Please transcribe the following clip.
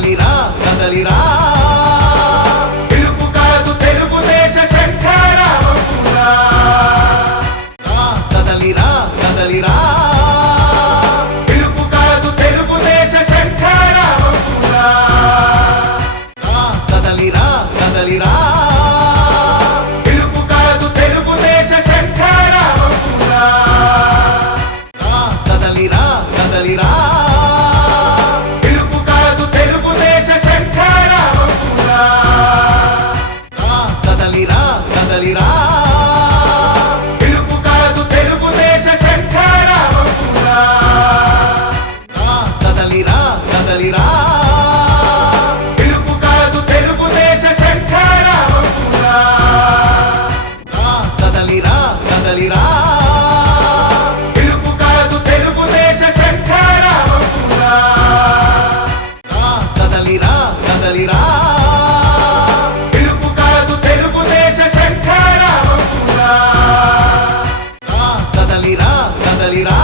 కదలిరా కదలిరా పిలుపు కాదు తెలుగుదేశ శంఖారావమురా కదలిరా కదలిరా పిలుపు కాదు తెలుగుదేశ శంఖారావమురా కదలిరా కదలిరా పిలుపు కాదు తెలుగుదేశ శంఖారావమురా కదలిరా కదలిరా పిలుపు కాదు తెలుగుదేశ శంఖారావమురా కదలిరా కదలిరా పిలుపు కాదు తెలుగుదేశ శంఖారావమురా కదలిరా కదలిరా పిలుపు కాదు తెలుగుదేశ శంఖారావమురా కదలిరా కదలిరా పిలుపు కాదు తెలుగుదేశ శంఖారావమురా కదలిరా కదలిరా పిలుపు కాదు తెలుగుదేశ శంఖారావమురా కదలిరా కదలిరా